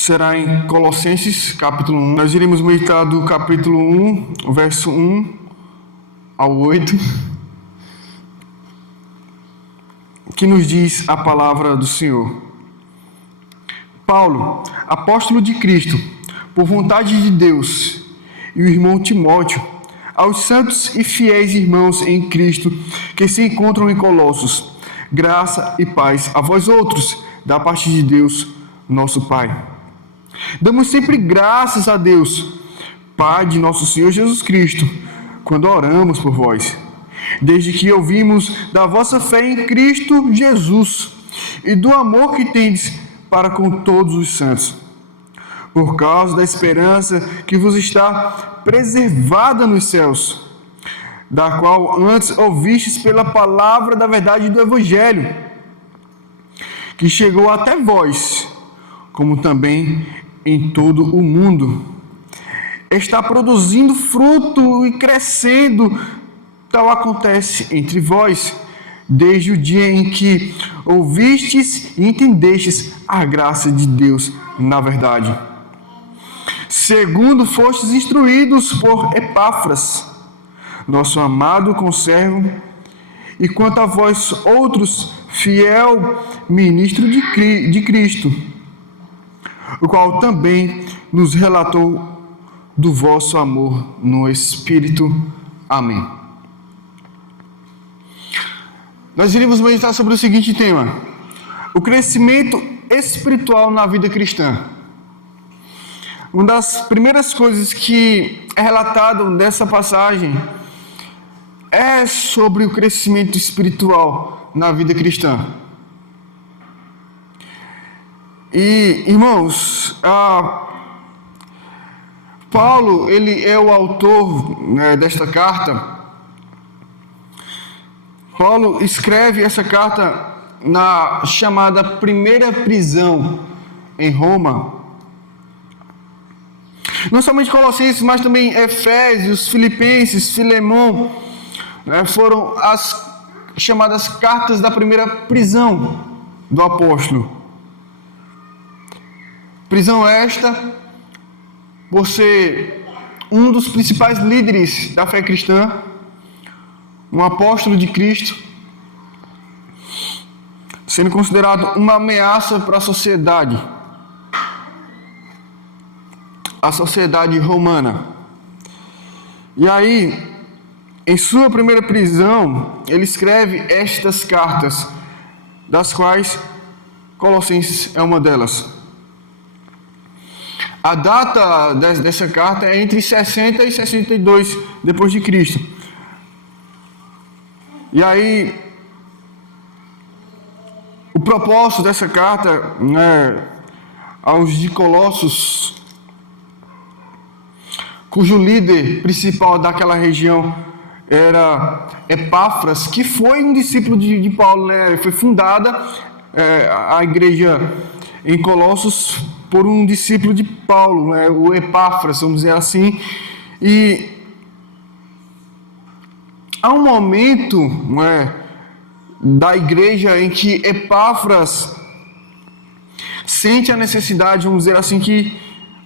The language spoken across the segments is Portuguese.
será em Colossenses, capítulo 1. Nós iremos meditar do capítulo 1, verso 1 ao 8, que nos diz a palavra do Senhor. Paulo, apóstolo de Cristo, por vontade de Deus, e o irmão Timóteo, aos santos e fiéis irmãos em Cristo que se encontram em Colossos, graça e paz a vós outros, da parte de Deus, nosso Pai. Damos sempre graças a Deus, Pai de nosso Senhor Jesus Cristo, quando oramos por vós, desde que ouvimos da vossa fé em Cristo Jesus e do amor que tendes para com todos os santos, por causa da esperança que vos está preservada nos céus, da qual antes ouvistes pela palavra da verdade do Evangelho, que chegou até vós, como também em todo o mundo. Está produzindo fruto e crescendo, tal acontece entre vós, desde o dia em que ouvistes e entendestes a graça de Deus na verdade. Segundo fostes instruídos por Epáfras, nosso amado conservo, e quanto a vós outros, fiel ministro de Cristo, o qual também nos relatou do vosso amor no Espírito. Amém. Nós iremos meditar sobre o seguinte tema: o crescimento espiritual na vida cristã. Uma das primeiras coisas que é relatado nessa passagem é sobre o crescimento espiritual na vida cristã. E, irmãos, Paulo, ele é o autor desta carta. Paulo escreve essa carta na chamada primeira prisão em Roma. Não somente Colossenses, mas também Efésios, Filipenses, Filemão, foram as chamadas cartas da primeira prisão do apóstolo. Prisão esta, por ser um dos principais líderes da fé cristã, um apóstolo de Cristo, sendo considerado uma ameaça para a sociedade romana. E aí, em sua primeira prisão, ele escreve estas cartas, das quais Colossenses é uma delas. A data dessa carta é entre 60 e 62 depois de Cristo. E aí, o propósito dessa carta, aos de Colossos, cujo líder principal daquela região era Epáfras, que foi um discípulo de Paulo, Foi fundada a igreja em Colossos por um discípulo de Paulo, o Epáfras, vamos dizer assim. E há um momento da igreja em que Epáfras sente a necessidade, vamos dizer assim, que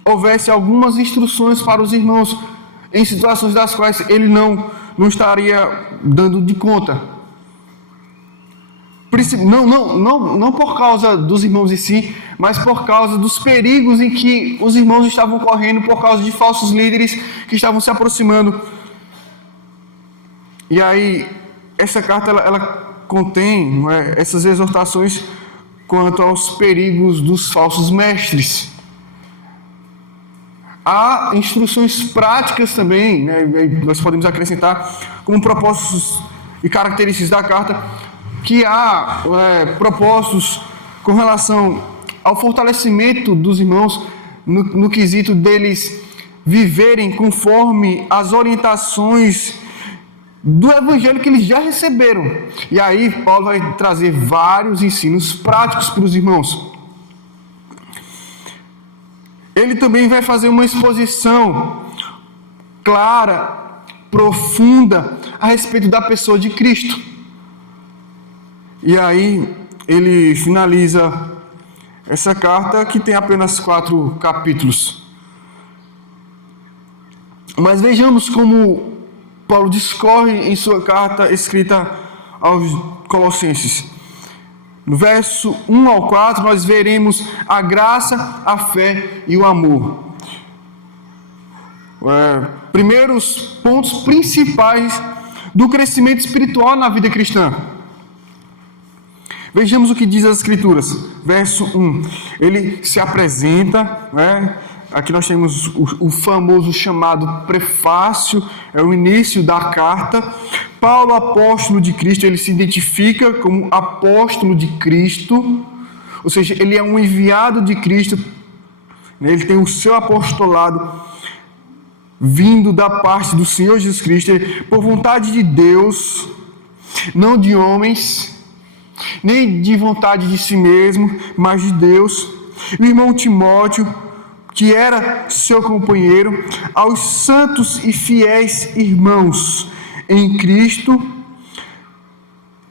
houvesse algumas instruções para os irmãos em situações das quais ele não estaria dando de conta. Não por causa dos irmãos em si, mas por causa dos perigos em que os irmãos estavam correndo por causa de falsos líderes que estavam se aproximando. E aí, essa carta ela contém essas exortações quanto aos perigos dos falsos mestres. Há instruções práticas também, nós podemos acrescentar como propósitos e características da carta, que há propósitos com relação ao fortalecimento dos irmãos no quesito deles viverem conforme as orientações do Evangelho que eles já receberam. E aí Paulo vai trazer vários ensinos práticos para os irmãos. Ele também vai fazer uma exposição clara, profunda, a respeito da pessoa de Cristo. E aí ele finaliza Essa carta que tem apenas 4 capítulos. Mas vejamos como Paulo discorre em sua carta escrita aos Colossenses. No verso 1 ao 4, nós veremos a graça, a fé e o amor. Primeiros pontos principais do crescimento espiritual na vida cristã. Vejamos o que diz as Escrituras. Verso 1. Ele se apresenta, Aqui nós temos o famoso chamado prefácio, é o início da carta. Paulo, apóstolo de Cristo, ele se identifica como apóstolo de Cristo, ou seja, ele é um enviado de Cristo, ele tem o seu apostolado vindo da parte do Senhor Jesus Cristo, por vontade de Deus, não de homens, nem de vontade de si mesmo, mas de Deus. O irmão Timóteo, que era seu companheiro, aos santos e fiéis irmãos em Cristo,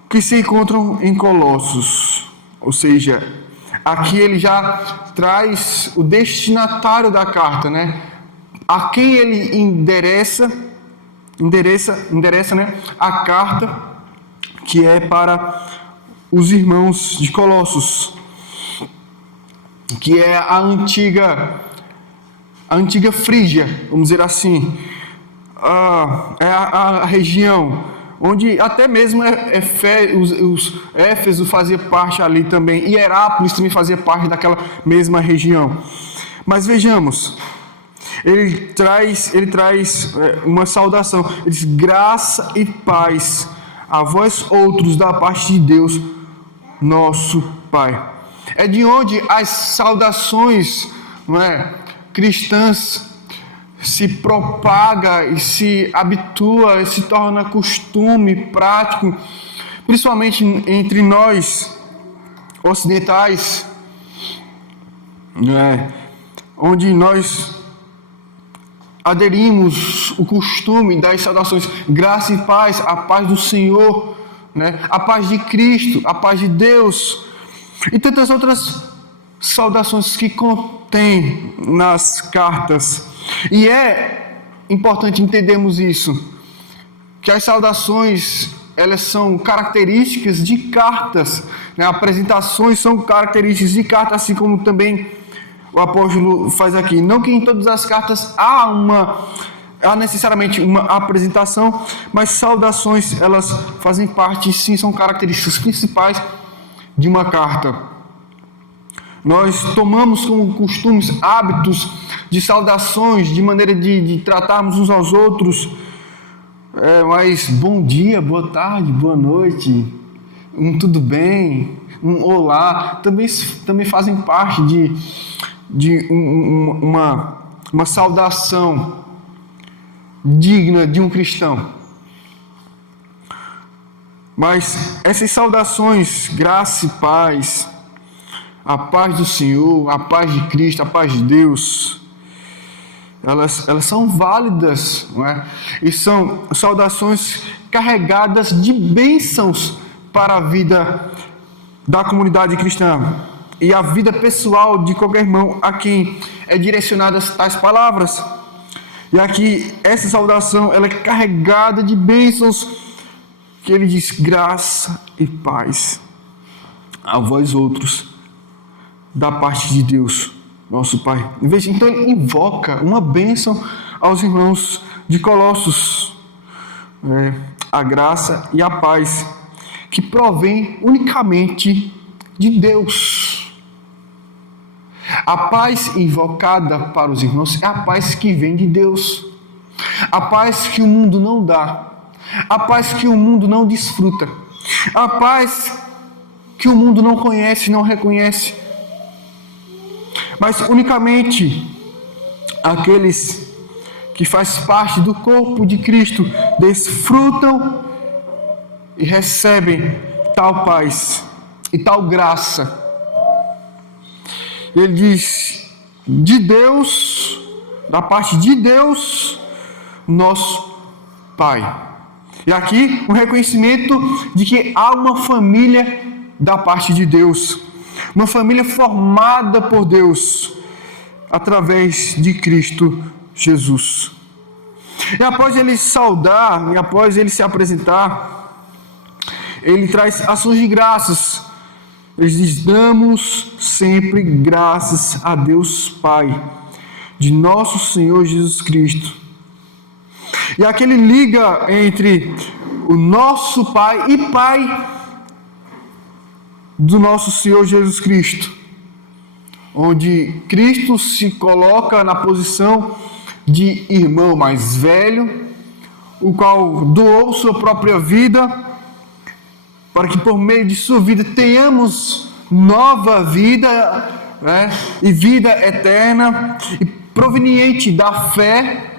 que se encontram em Colossos. Ou seja, aqui ele já traz o destinatário da carta, a quem ele endereça, a carta, que é para os irmãos de Colossos, que é a antiga Frígia, vamos dizer assim, é a região onde até mesmo os Éfeso fazia parte ali também, e Herápolis também fazia parte daquela mesma região. Mas vejamos, ele traz uma saudação, ele diz: graça e paz a vós outros da parte de Deus, nosso Pai. É de onde as saudações cristãs se propaga e se habitua e se torna costume prático, principalmente entre nós ocidentais, onde nós aderimos o costume das saudações graça e paz, a paz do Senhor, a paz de Cristo, a paz de Deus e tantas outras saudações que contém nas cartas. E é importante entendermos isso, que as saudações, elas são características de cartas, apresentações são características de cartas, assim como também o apóstolo faz aqui. Não que em todas as cartas há necessariamente uma apresentação, mas saudações, elas fazem parte, sim, são características principais de uma carta. Nós tomamos como costumes, hábitos de saudações, de maneira de tratarmos uns aos outros, mas bom dia, boa tarde, boa noite, tudo bem, olá, também fazem parte de uma saudação digna de um cristão. Mas essas saudações, graça e paz, a paz do Senhor, a paz de Cristo, a paz de Deus, elas são válidas, e são saudações carregadas de bênçãos para a vida da comunidade cristã e a vida pessoal de qualquer irmão a quem é direcionadas tais palavras. E aqui essa saudação, ela é carregada de bênçãos, que ele diz: graça e paz a vós outros da parte de Deus, nosso Pai. Veja, então ele invoca uma bênção aos irmãos de Colossos, a graça e a paz que provém unicamente de Deus. A paz invocada para os irmãos é a paz que vem de Deus, a paz que o mundo não dá, a paz que o mundo não desfruta, a paz que o mundo não conhece, não reconhece, mas unicamente aqueles que fazem parte do corpo de Cristo desfrutam e recebem tal paz e tal graça. Ele diz: de Deus, da parte de Deus, nosso Pai. E aqui um reconhecimento de que há uma família da parte de Deus. Uma família formada por Deus através de Cristo Jesus. E após ele saudar, e após ele se apresentar, ele traz ações de graças. Ele diz: damos sempre graças a Deus Pai, de nosso Senhor Jesus Cristo. E aqui ele liga entre o nosso Pai e Pai do nosso Senhor Jesus Cristo, onde Cristo se coloca na posição de irmão mais velho, o qual doou sua própria vida, para que por meio de sua vida tenhamos nova vida, né? E vida eterna, e proveniente da fé.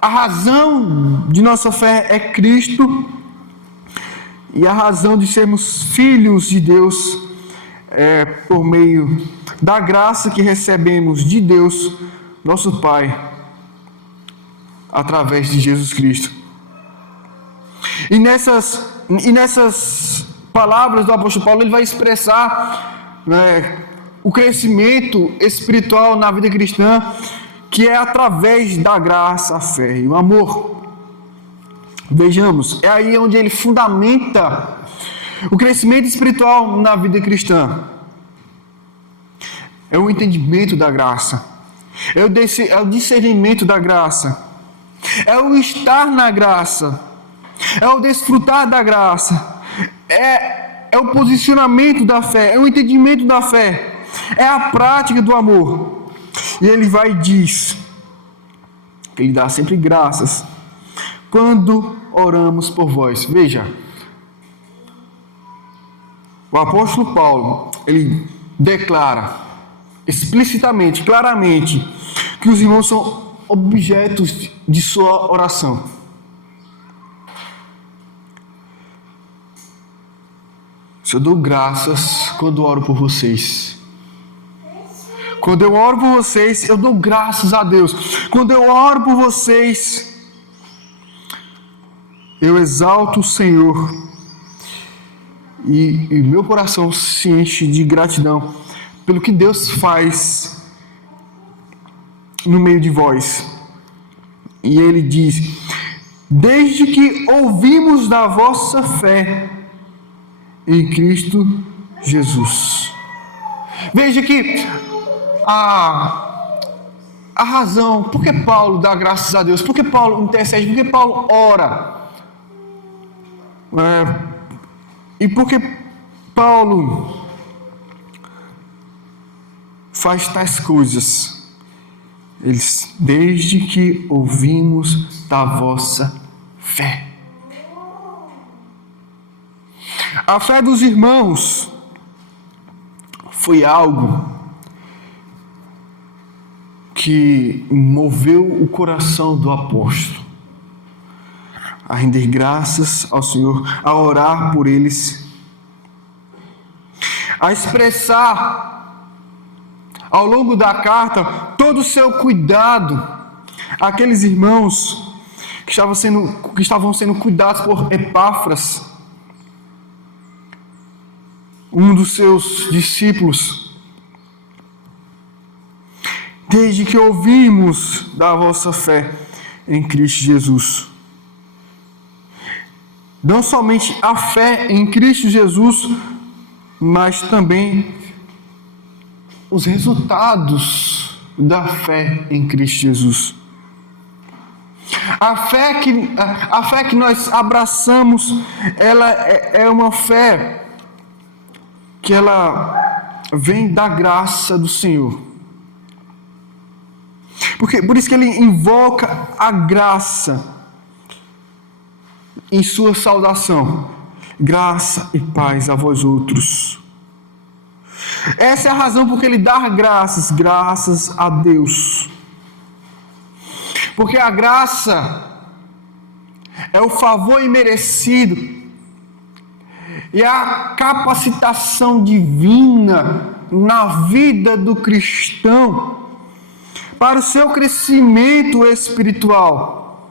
A razão de nossa fé é Cristo, e a razão de sermos filhos de Deus é por meio da graça que recebemos de Deus, nosso Pai, através de Jesus Cristo. E nessas palavras do apóstolo Paulo, ele vai expressar, né, o crescimento espiritual na vida cristã, que é através da graça, a fé e o amor. Vejamos, é aí onde ele fundamenta o crescimento espiritual na vida cristã. É o entendimento da graça, é o discernimento da graça, é o estar na graça, é o desfrutar da graça, é o posicionamento da fé, é o entendimento da fé, é a prática do amor. E ele vai e diz que ele dá sempre graças quando oramos por vós. Veja, o apóstolo Paulo, ele declara explicitamente, claramente, que os irmãos são objetos de sua oração. Eu dou graças quando oro por vocês. Quando eu oro por vocês, eu dou graças a Deus. Quando eu oro por vocês, eu exalto o Senhor. E meu coração se enche de gratidão pelo que Deus faz no meio de vós. E ele diz: desde que ouvimos da vossa fé em Cristo Jesus. Veja que a razão, por que Paulo dá graças a Deus, por que Paulo intercede, por que Paulo ora, e por que Paulo faz tais coisas? Eles, desde que ouvimos da vossa fé. A fé dos irmãos foi algo que moveu o coração do apóstolo a render graças ao Senhor, a orar por eles, a expressar ao longo da carta todo o seu cuidado àqueles irmãos que estavam sendo cuidados por Epáfras, um dos seus discípulos. Desde que ouvimos da vossa fé em Cristo Jesus. Não somente a fé em Cristo Jesus, mas também os resultados da fé em Cristo Jesus. A fé que nós abraçamos, ela é uma fé que ela vem da graça do Senhor. Por isso que ele invoca a graça em sua saudação. Graça e paz a vós outros. Essa é a razão por que ele dá graças a Deus. Porque a graça é o favor imerecido e a capacitação divina na vida do cristão para o seu crescimento espiritual,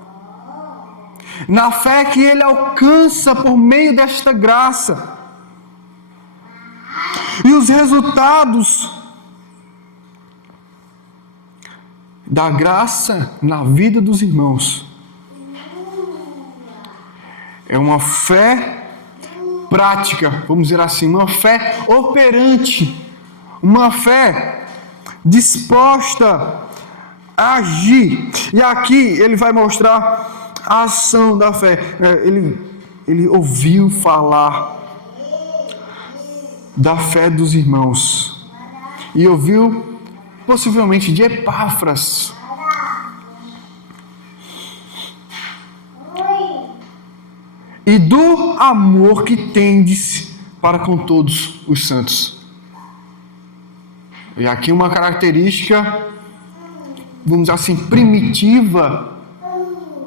na fé que ele alcança por meio desta graça. E os resultados da graça na vida dos irmãos é uma fé prática, vamos dizer assim, uma fé operante, uma fé disposta a agir. E aqui ele vai mostrar a ação da fé. Ele ouviu falar da fé dos irmãos e ouviu possivelmente de Epáfras e do amor que tendes para com todos os santos. E aqui uma característica, vamos dizer assim, primitiva,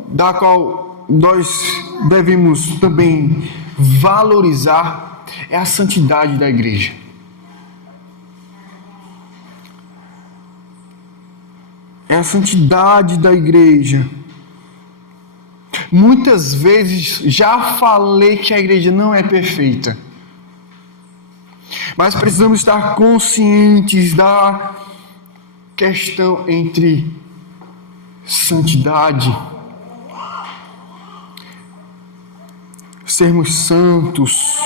da qual nós devemos também valorizar, é a santidade da igreja. É a santidade da igreja. Muitas vezes já falei que a igreja não é perfeita, mas precisamos estar conscientes da questão entre santidade, sermos santos,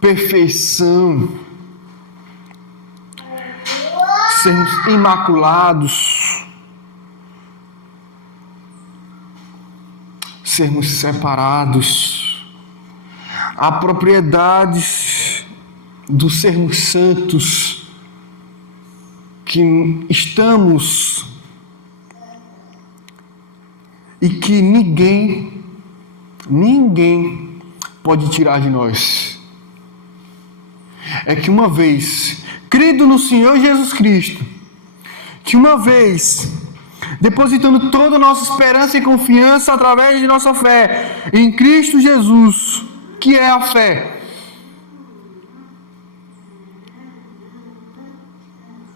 perfeição, sermos imaculados, sermos separados. Há propriedades do sermos santos que estamos e que ninguém pode tirar de nós. É que uma vez crido no Senhor Jesus Cristo, que uma vez depositando toda a nossa esperança e confiança através de nossa fé em Cristo Jesus, que é a fé,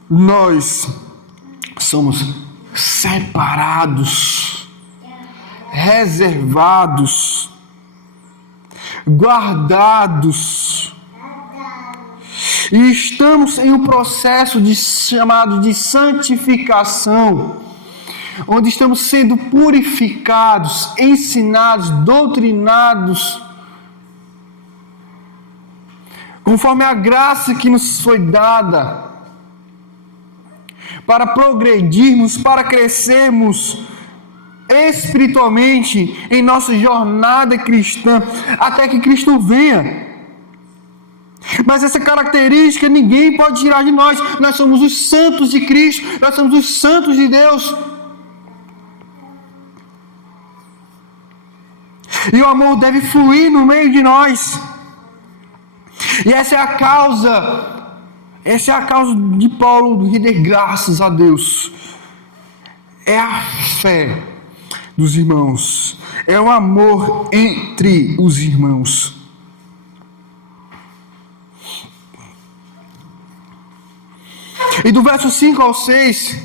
nós somos separados, reservados, guardados, e estamos em um processo chamado de santificação, onde estamos sendo purificados, ensinados, doutrinados, conforme a graça que nos foi dada, para progredirmos, para crescermos espiritualmente em nossa jornada cristã, até que Cristo venha. Mas essa característica ninguém pode tirar de nós. Nós somos os santos de Cristo, nós somos os santos de Deus. E o amor deve fluir no meio de nós. E essa é a causa de Paulo render graças a Deus. É a fé dos irmãos. É o amor entre os irmãos. E do verso 5 ao 6,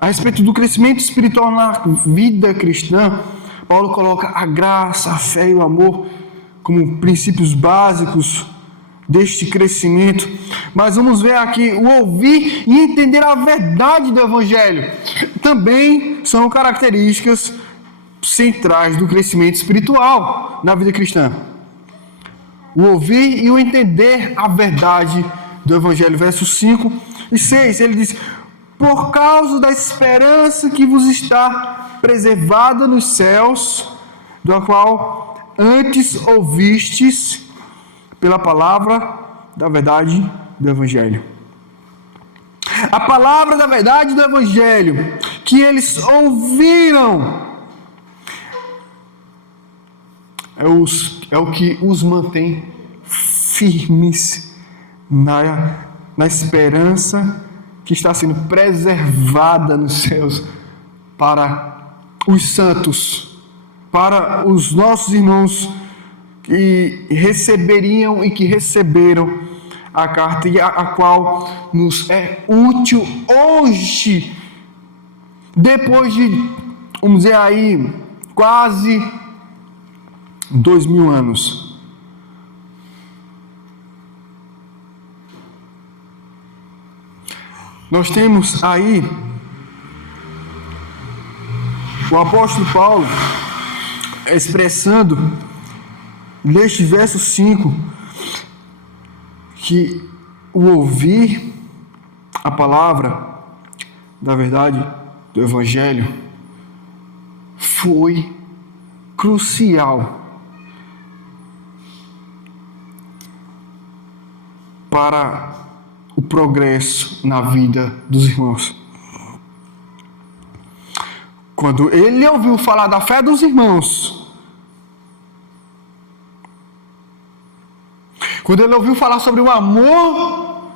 a respeito do crescimento espiritual na vida cristã, Paulo coloca a graça, a fé e o amor como princípios básicos deste crescimento. Mas vamos ver aqui o ouvir e entender a verdade do Evangelho. Também são características centrais do crescimento espiritual na vida cristã. O ouvir e o entender a verdade do Evangelho. Versos 5 e 6, ele diz: por causa da esperança que vos está preservada nos céus, da qual antes ouvistes pela palavra da verdade do Evangelho. A palavra da verdade do Evangelho que eles ouviram é o que os mantém firmes na esperança que está sendo preservada nos céus para os santos, para os nossos irmãos que receberiam e que receberam a carta, e a qual nos é útil hoje, depois de, vamos dizer aí, quase 2000 anos. Nós temos aí o apóstolo Paulo expressando neste verso 5 que o ouvir a palavra da verdade do Evangelho foi crucial para o progresso na vida dos irmãos. Quando ele ouviu falar da fé dos irmãos, quando ele ouviu falar sobre o amor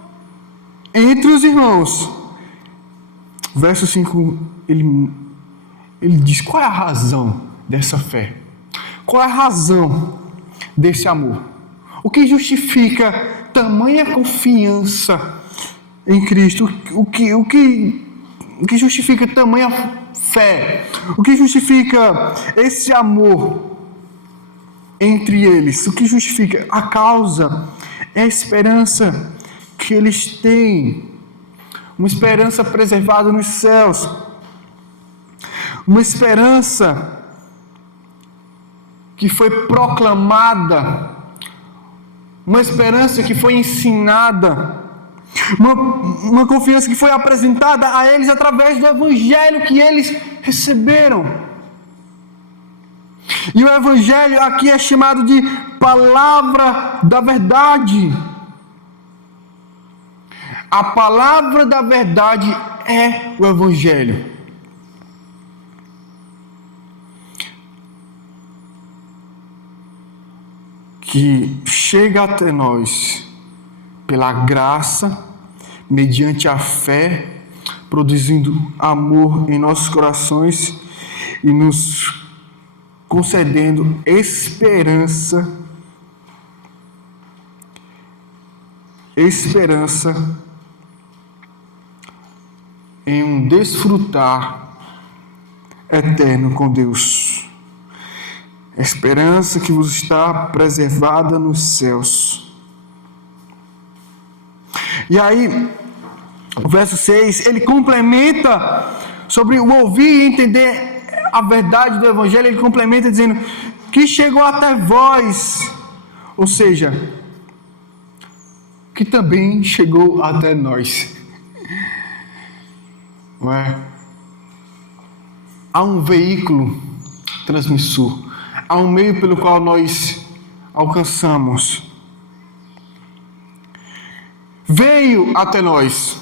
entre os irmãos, verso 5, ele diz: qual é a razão dessa fé? Qual é a razão desse amor? O que justifica tamanha confiança em Cristo? O que justifica tamanha fé? O que justifica esse amor entre eles? O que justifica? A causa é a esperança que eles têm, uma esperança preservada nos céus, uma esperança que foi proclamada, uma esperança que foi ensinada, uma confiança que foi apresentada a eles através do Evangelho que eles receberam. E o Evangelho aqui é chamado de palavra da verdade. A palavra da verdade é o Evangelho. Que chega até nós pela graça, mediante a fé, produzindo amor em nossos corações e nos concedendo esperança em um desfrutar eterno com Deus. Esperança que vos está preservada nos céus. E aí, o verso 6, ele complementa sobre o ouvir e entender a verdade do Evangelho, ele complementa dizendo que chegou até vós, ou seja, que também chegou até nós. Não é? Há um veículo transmissor, há um meio pelo qual nós alcançamos. Veio até nós.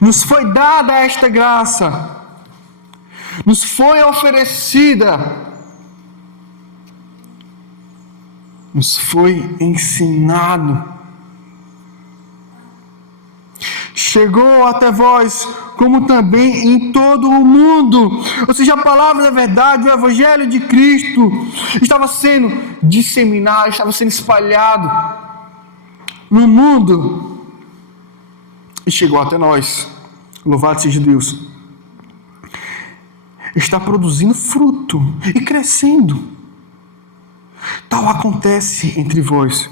Nos foi dada esta graça. Nos foi oferecida. Nos foi ensinado. Chegou até vós, como também em todo o mundo. Ou seja, a palavra da verdade, o Evangelho de Cristo, estava sendo disseminado, estava sendo espalhado no mundo. E chegou até nós. Louvado seja Deus. Está produzindo fruto e crescendo. Tal acontece entre vós,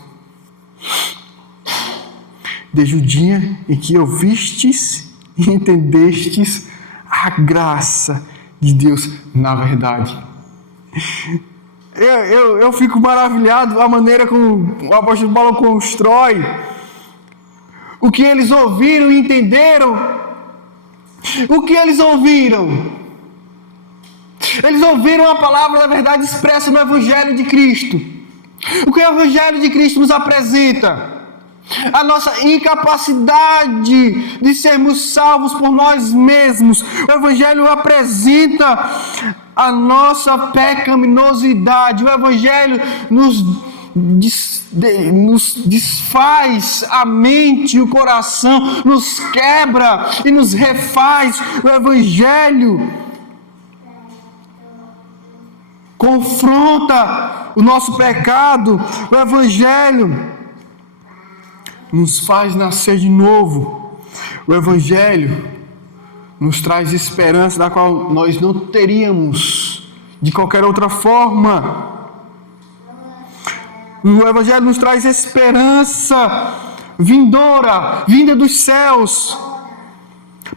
desde o dia em que ouvistes e entendestes a graça de Deus na verdade. Eu fico maravilhado a maneira como o apóstolo Paulo constrói o que eles ouviram e entenderam. O que eles ouviram? Eles ouviram a palavra da verdade expressa no Evangelho de Cristo. O que o Evangelho de Cristo nos apresenta? A nossa incapacidade de sermos salvos por nós mesmos. O Evangelho apresenta a nossa pecaminosidade. O Evangelho nos desfaz a mente e o coração, nos quebra e nos refaz. O Evangelho confronta o nosso pecado. O Evangelho nos faz nascer de novo. O Evangelho nos traz esperança da qual nós não teríamos de qualquer outra forma. O Evangelho nos traz esperança vindoura, vinda dos céus,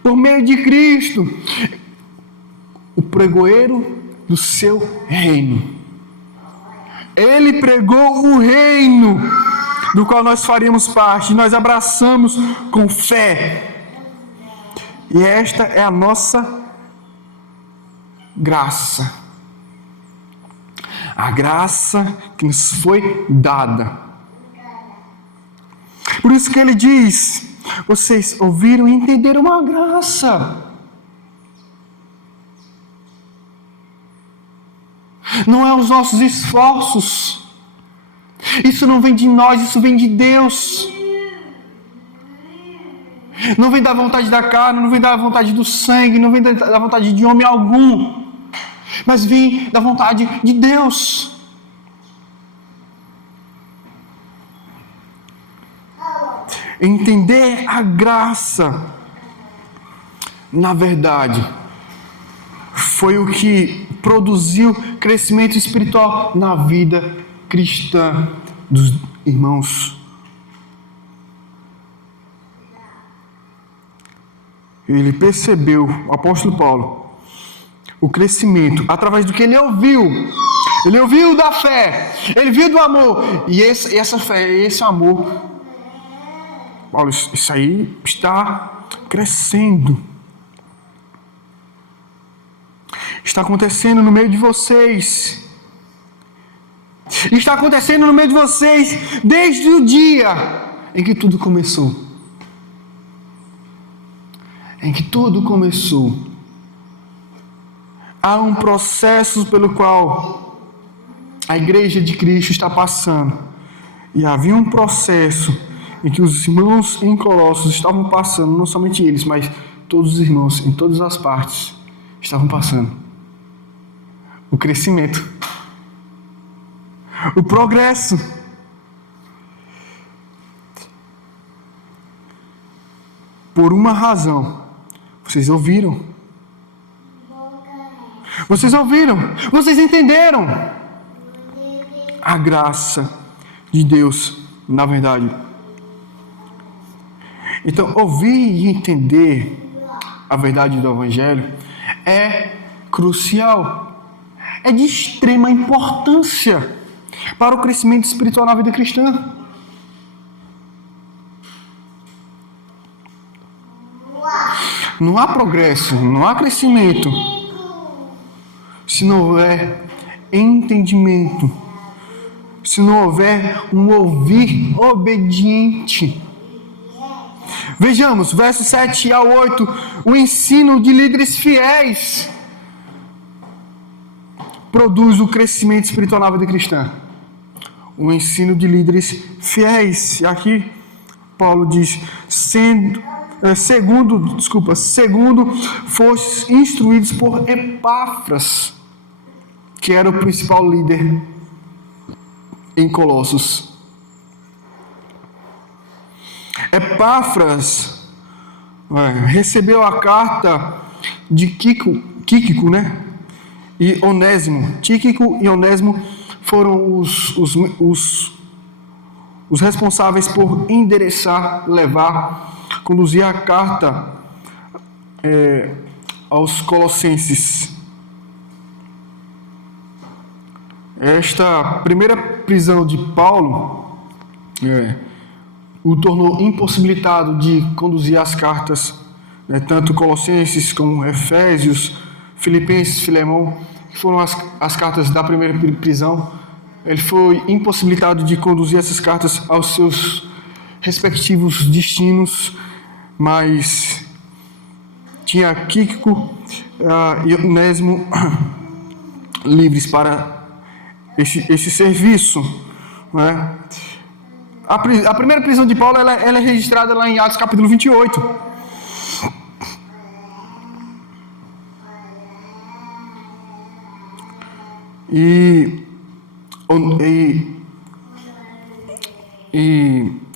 por meio de Cristo, o pregoeiro do seu reino. Ele pregou o reino do qual nós faríamos parte, nós abraçamos com fé. E esta é a nossa graça. A graça que nos foi dada. Por isso que ele diz: vocês ouviram e entenderam a graça. Não é os nossos esforços. Isso não vem de nós, isso vem de Deus. Não vem da vontade da carne, não vem da vontade do sangue, não vem da vontade de homem algum, mas vem da vontade de Deus. Entender a graça, na verdade, foi o que produziu crescimento espiritual na vida cristã dos irmãos. Ele percebeu, o apóstolo Paulo, o crescimento através do que ele ouviu. Ele ouviu da fé, ele viu do amor. E essa fé, esse amor, Paulo, isso aí está crescendo. Está acontecendo no meio de vocês. Está acontecendo no meio de vocês desde o dia em que tudo começou. Em que tudo começou. Há um processo pelo qual a igreja de Cristo está passando. E havia um processo em que os irmãos em Colossos estavam passando, não somente eles, mas todos os irmãos, em todas as partes, estavam passando. O crescimento. O progresso. Por uma razão. Vocês ouviram. Vocês ouviram. Vocês entenderam. A graça de Deus, na verdade. Então, ouvir e entender a verdade do Evangelho é crucial. É de extrema importância para o crescimento espiritual na vida cristã. Não há progresso, não há crescimento se não houver entendimento, se não houver um ouvir obediente. Vejamos, versos 7 ao 8, o ensino de líderes fiéis produz o crescimento espiritual na vida cristã. O ensino de líderes fiéis. E aqui Paulo diz: segundo fostes instruídos por Epáfras, que era o principal líder em Colossos. Epáfras recebeu a carta de Tíquico, né? E Onésimo. Tíquico e Onésimo foram os responsáveis por endereçar, levar, conduzir a carta aos Colossenses. Esta primeira prisão de Paulo o tornou impossibilitado de conduzir as cartas, tanto Colossenses como Efésios, Filipenses, Filemão, que foram as cartas da primeira prisão. Ele foi impossibilitado de conduzir essas cartas aos seus respectivos destinos, mas tinha Tíquico e Onésimo livres para esse serviço, né? A primeira prisão de Paulo ela é registrada lá em Atos capítulo 28. E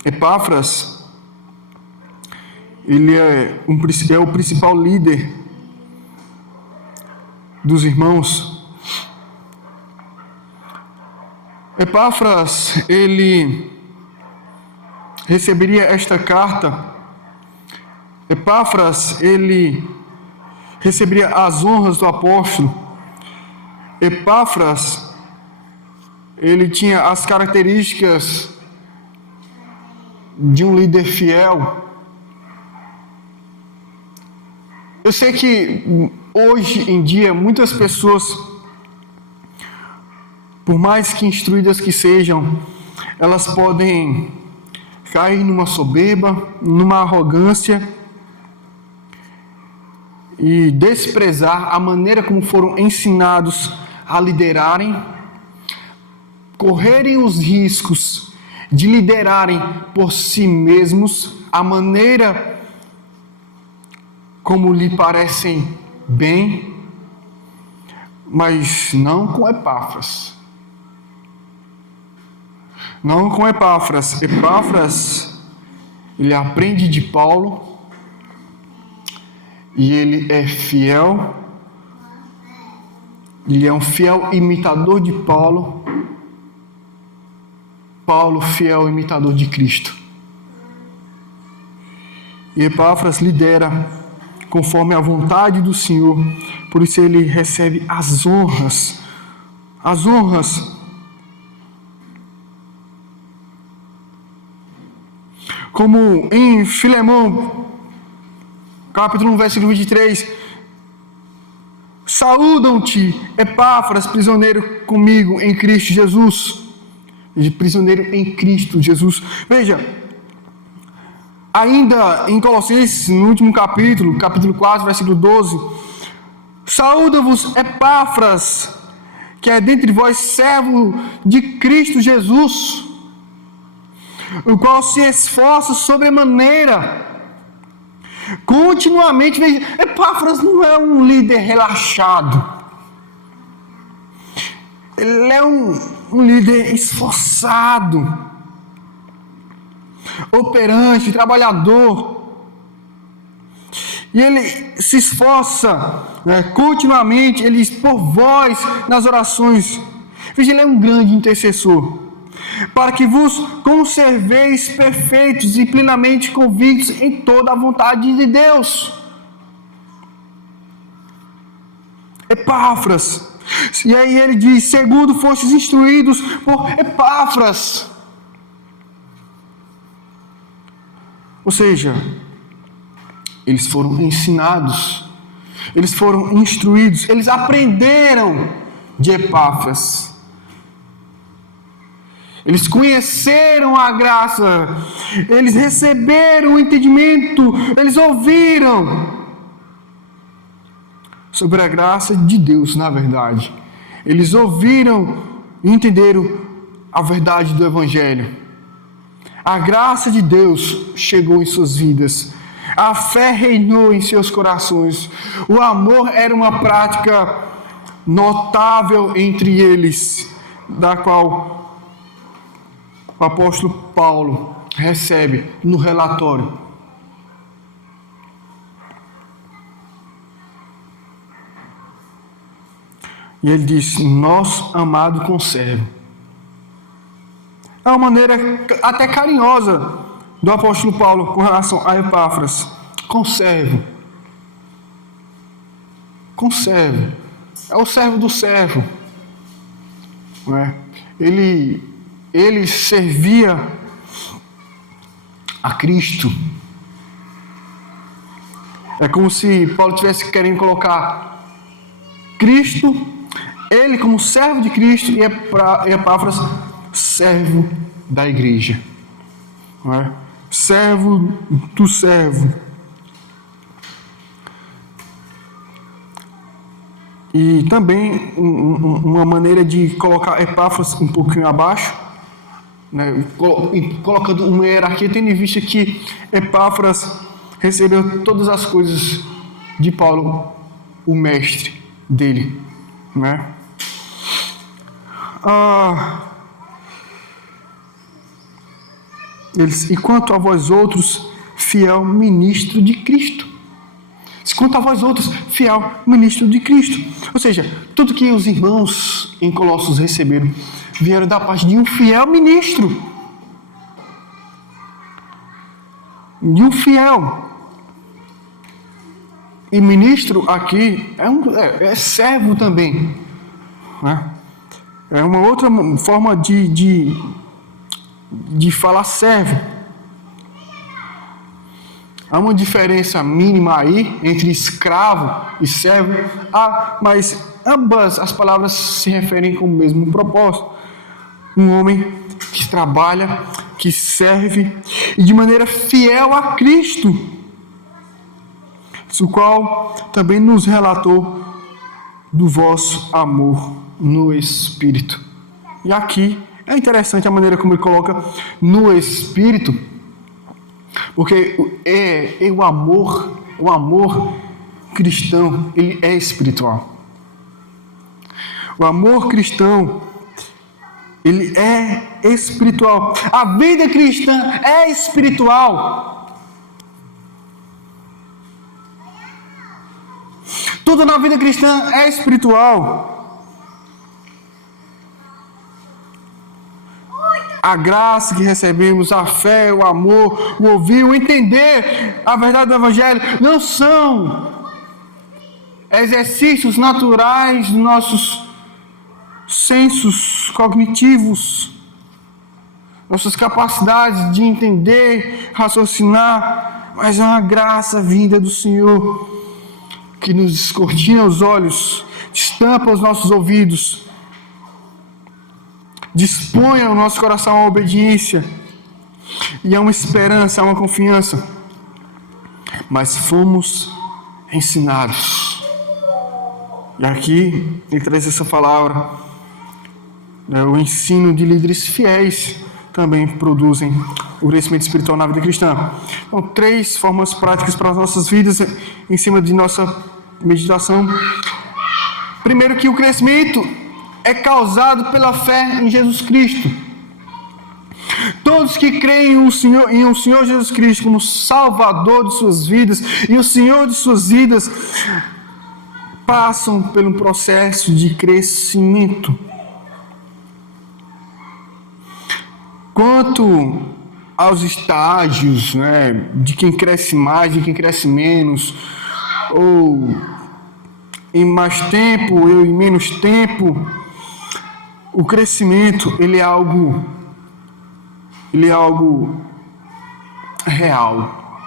Epáfras, ele é o principal líder dos irmãos. Epáfras, ele receberia esta carta, Epáfras, ele receberia as honras do apóstolo. Epáfras, ele tinha as características de um líder fiel. Eu sei que hoje em dia muitas pessoas, por mais que instruídas que sejam, elas podem cair numa soberba, numa arrogância e desprezar a maneira como foram ensinados a liderarem, correrem os riscos de liderarem por si mesmos, a maneira como lhe parecem bem, mas não com Epáfras. Não com Epáfras. Epáfras, ele aprende de Paulo e ele é fiel. Ele é um fiel imitador de Paulo. Paulo, fiel imitador de Cristo. E Epáfras lidera conforme a vontade do Senhor, por isso ele recebe as honras. As honras. Como em Filemão, capítulo 1, versículo 23, saúdam-te, Epáfras, prisioneiro comigo em Cristo Jesus. Prisioneiro em Cristo Jesus. Veja, ainda em Colossenses, no último capítulo 4, versículo 12, saúda-vos Epáfras, que é dentre vós servo de Cristo Jesus, o qual se esforça sobremaneira, continuamente. Veja, Epáfras não é um líder relaxado, ele é um líder esforçado, operante, trabalhador. E ele se esforça continuamente, ele por vós nas orações. Veja, ele é um grande intercessor, para que vos conserveis perfeitos e plenamente convictos em toda a vontade de Deus. Epáfras. E aí ele diz, segundo fostes instruídos por Epáfras. Ou seja, eles foram ensinados, eles foram instruídos, eles aprenderam de Epáfras. Eles conheceram a graça, eles receberam o entendimento, eles ouviram sobre a graça de Deus, na verdade. Eles ouviram e entenderam a verdade do Evangelho. A graça de Deus chegou em suas vidas. A fé reinou em seus corações. O amor era uma prática notável entre eles, da qual o apóstolo Paulo recebe no relatório. E ele diz, nosso amado conservo. É uma maneira até carinhosa do apóstolo Paulo com relação a Epáfras. Conservo. Conservo. É o servo do servo. Não é? Ele servia a Cristo. É como se Paulo estivesse querendo colocar Cristo, ele como servo de Cristo, e Epáfras, servo da igreja. Não é? Servo do servo. E também uma maneira de colocar Epáfras um pouquinho abaixo, né? Colocando uma hierarquia, tendo em vista que Epáfras recebeu todas as coisas de Paulo, o mestre dele, né? E quanto a vós outros, fiel ministro de Cristo. Quanto a vós outros, fiel ministro de Cristo. Ou seja, tudo que os irmãos em Colossos receberam vieram da parte de um fiel ministro. E um fiel. E ministro aqui é servo também. Né? É uma outra forma de falar servo. Há uma diferença mínima aí entre escravo e servo, mas ambas as palavras se referem com o mesmo propósito. Um homem que trabalha, que serve e de maneira fiel a Cristo, o qual também nos relatou do vosso amor no Espírito. E aqui é interessante a maneira como ele coloca no Espírito, porque o amor cristão, ele é espiritual. O amor cristão, ele é espiritual. A vida cristã é espiritual. Tudo na vida cristã é espiritual. A graça que recebemos, a fé, o amor, o ouvir, o entender a verdade do Evangelho não são exercícios naturais dos nossos sensos cognitivos, nossas capacidades de entender, raciocinar, mas é uma graça vinda do Senhor que nos descortina os olhos, estampa os nossos ouvidos, dispõe o nosso coração à obediência e a uma esperança, a uma confiança. Mas fomos ensinados. E aqui ele traz essa palavra. O ensino de líderes fiéis também produzem o crescimento espiritual na vida cristã. Então, 3 formas práticas para as nossas vidas em cima de nossa meditação. Primeiro, que o crescimento é causado pela fé em Jesus Cristo. Todos que creem em um Senhor Jesus Cristo como Salvador de suas vidas e o Senhor de suas vidas passam por um processo de crescimento. Quanto aos estágios, de quem cresce mais, de quem cresce menos, ou em mais tempo ou em menos tempo, o crescimento, ele é algo real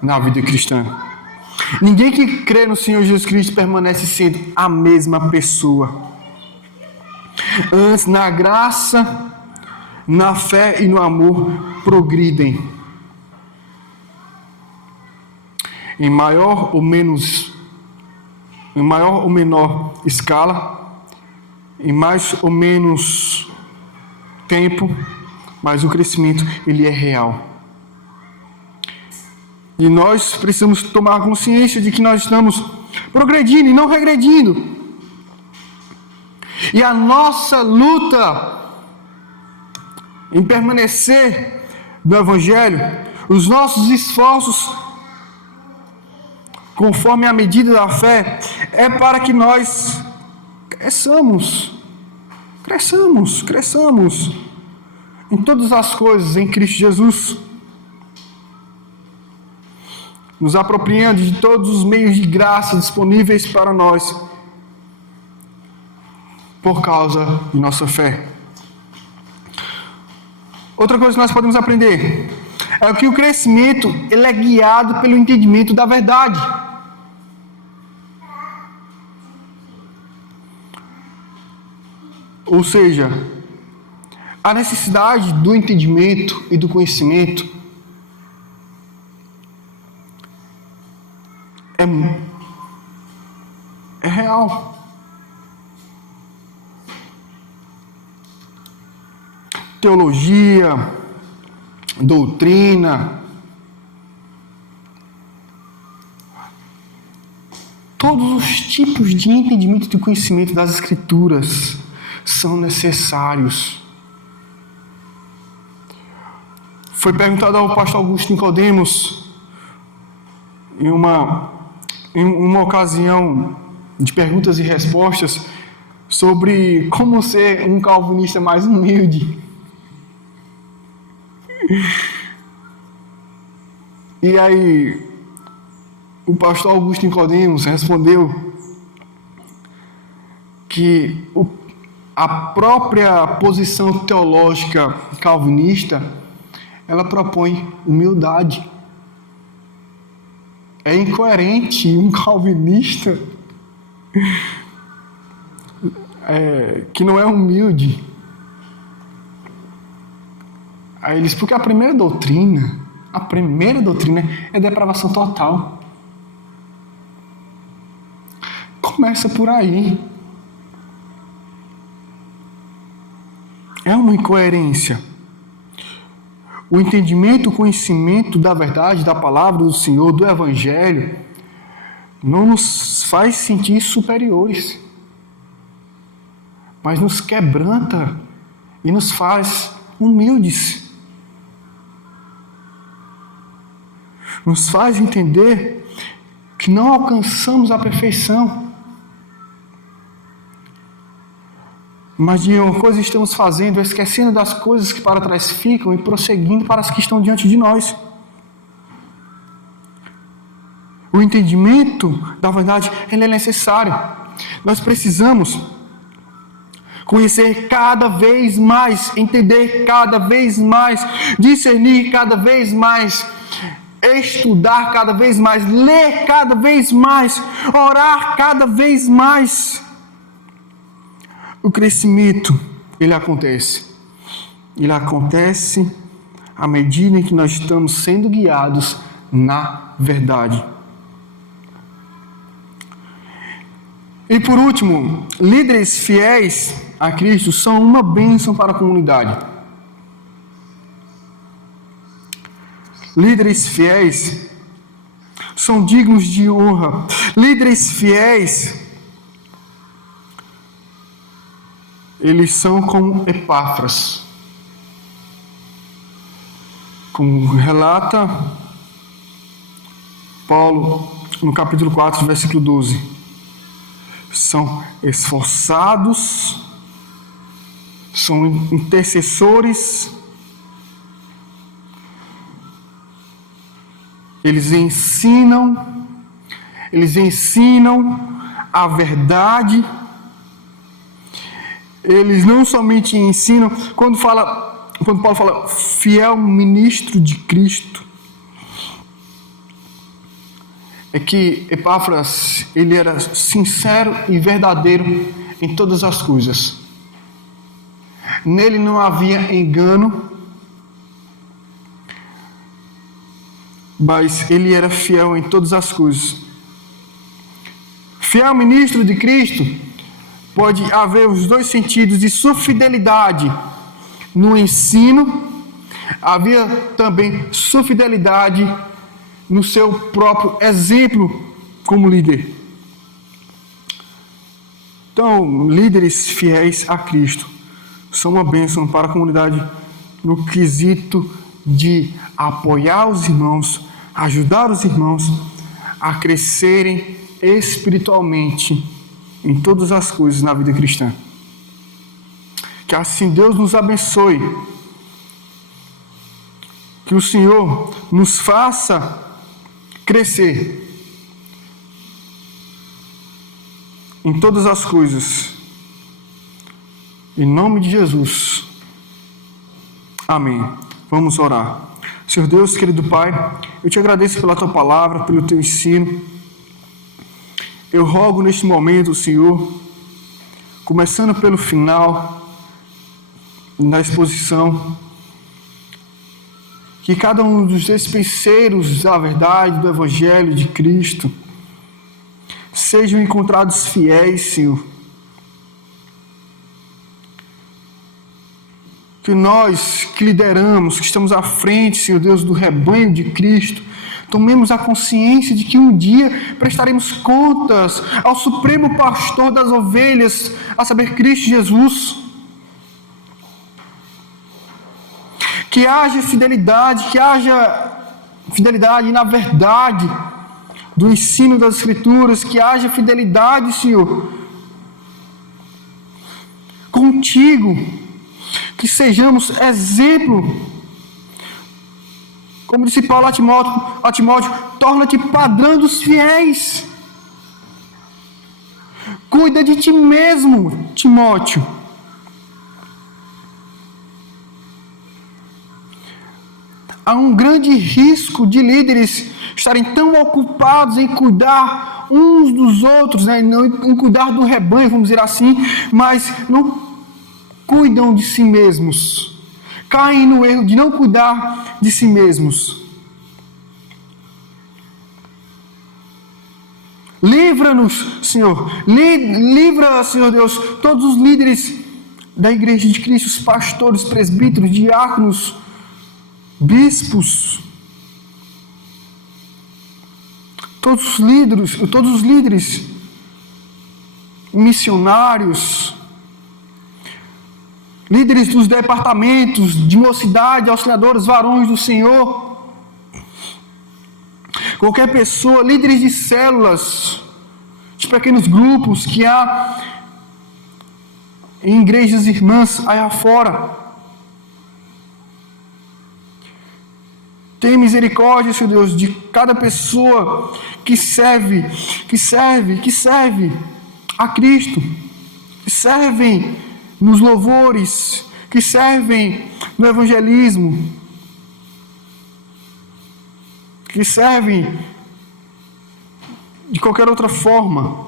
na vida cristã. Ninguém que crê no Senhor Jesus Cristo permanece sendo a mesma pessoa. Antes, na graça, na fé e no amor, progridem. Em maior ou menor escala, em mais ou menos tempo, mas o crescimento, ele é real. E nós precisamos tomar consciência de que nós estamos progredindo e não regredindo. E a nossa luta em permanecer no Evangelho, os nossos esforços, conforme a medida da fé, é para que nós cresçamos em todas as coisas em Cristo Jesus, nos apropriando de todos os meios de graça disponíveis para nós, por causa de nossa fé. Outra coisa que nós podemos aprender é que o crescimento, ele é guiado pelo entendimento da verdade. Ou seja, a necessidade do entendimento e do conhecimento é real. Teologia, doutrina, todos os tipos de entendimento e de conhecimento das Escrituras são necessários. Foi perguntado ao pastor Augusto Nicodemos, em uma ocasião de perguntas e respostas, sobre como ser um calvinista mais humilde. E aí, o pastor Augusto Nicodemos respondeu que a própria posição teológica calvinista, ela propõe humildade. É incoerente um calvinista que não é humilde. Aí eles, porque a primeira doutrina é depravação total. Começa por aí. É uma incoerência. O entendimento, o conhecimento da verdade, da palavra do Senhor, do Evangelho, não nos faz sentir superiores, mas nos quebranta e nos faz humildes. Nos faz entender que não alcançamos a perfeição, mas de uma coisa estamos fazendo, esquecendo das coisas que para trás ficam e prosseguindo para as que estão diante de nós. O entendimento da verdade, ele é necessário. Nós precisamos conhecer cada vez mais, entender cada vez mais, discernir cada vez mais, estudar cada vez mais, ler cada vez mais, orar cada vez mais. O crescimento, ele acontece à medida em que nós estamos sendo guiados na verdade. E por último, líderes fiéis a Cristo são uma bênção para a comunidade. Líderes fiéis são dignos de honra. Líderes fiéis, eles são como Epáfras. Como relata Paulo no capítulo 4, versículo 12. São esforçados, são intercessores, eles ensinam a verdade. Eles não somente ensinam, quando Paulo fala fiel ministro de Cristo, é que Epáfras, ele era sincero e verdadeiro em todas as coisas. Nele não havia engano, mas ele era fiel em todas as coisas. Fiel ministro de Cristo, pode haver os dois sentidos de sua fidelidade no ensino, havia também sua fidelidade no seu próprio exemplo como líder. Então, líderes fiéis a Cristo são uma bênção para a comunidade no quesito de apoiar os irmãos, ajudar os irmãos a crescerem espiritualmente em todas as coisas na vida cristã. Que assim Deus nos abençoe. Que o Senhor nos faça crescer em todas as coisas. Em nome de Jesus. Amém. Vamos orar. Senhor Deus, querido Pai, eu te agradeço pela tua palavra, pelo teu ensino. Eu rogo neste momento, Senhor, começando pelo final da exposição, que cada um dos despenseiros da verdade, do Evangelho de Cristo, sejam encontrados fiéis, Senhor. Que nós que lideramos, que estamos à frente, Senhor Deus, do rebanho de Cristo, tomemos a consciência de que um dia prestaremos contas ao Supremo Pastor das ovelhas, a saber, Cristo Jesus. Que haja fidelidade na verdade do ensino das Escrituras, que haja fidelidade, Senhor, contigo, que sejamos exemplo Como disse Paulo a Timóteo, torna-te padrão dos fiéis. Cuida de ti mesmo, Timóteo. Há um grande risco de líderes estarem tão ocupados em cuidar uns dos outros, né? Em cuidar do rebanho, vamos dizer assim, mas não cuidam de si mesmos. Caem no erro de não cuidar de si mesmos. Livra-nos, Senhor. Livra, Senhor Deus, todos os líderes da Igreja de Cristo, os pastores, presbíteros, diáconos, bispos, todos os líderes, missionários, líderes dos departamentos de mocidade, auxiliadores, varões do Senhor, qualquer pessoa, líderes de células, de pequenos grupos que há em igrejas irmãs aí afora. Tem misericórdia, Senhor Deus, de cada pessoa que serve a Cristo, que servem nos louvores, que servem no evangelismo, que servem de qualquer outra forma.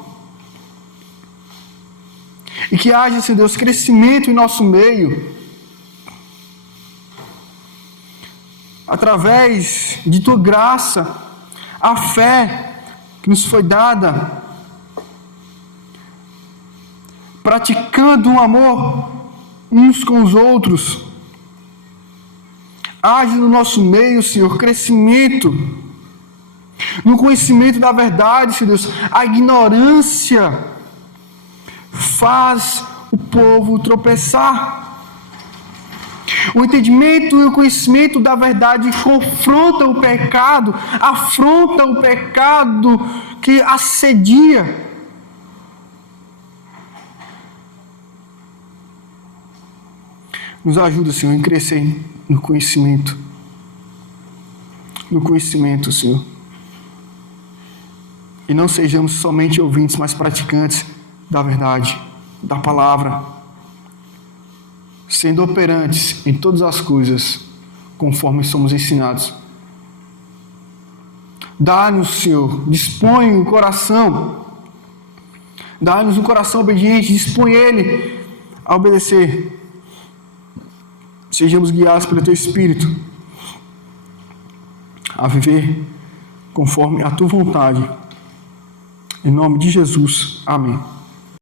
E que haja, Senhor Deus, crescimento em nosso meio, através de Tua graça, a fé que nos foi dada, praticando um amor uns com os outros. Haja no nosso meio, Senhor, crescimento no conhecimento da verdade, Senhor Deus. A ignorância faz o povo tropeçar. O entendimento e o conhecimento da verdade confronta o pecado, afronta o pecado que assedia. Nos ajuda, Senhor, em crescer no conhecimento. No conhecimento, Senhor. E não sejamos somente ouvintes, mas praticantes da verdade, da palavra, sendo operantes em todas as coisas, conforme somos ensinados. Dá-nos, Senhor, dispõe o coração, dá-nos um coração obediente, dispõe ele a obedecer. Sejamos guiados pelo Teu Espírito a viver conforme a Tua vontade. Em nome de Jesus. Amém.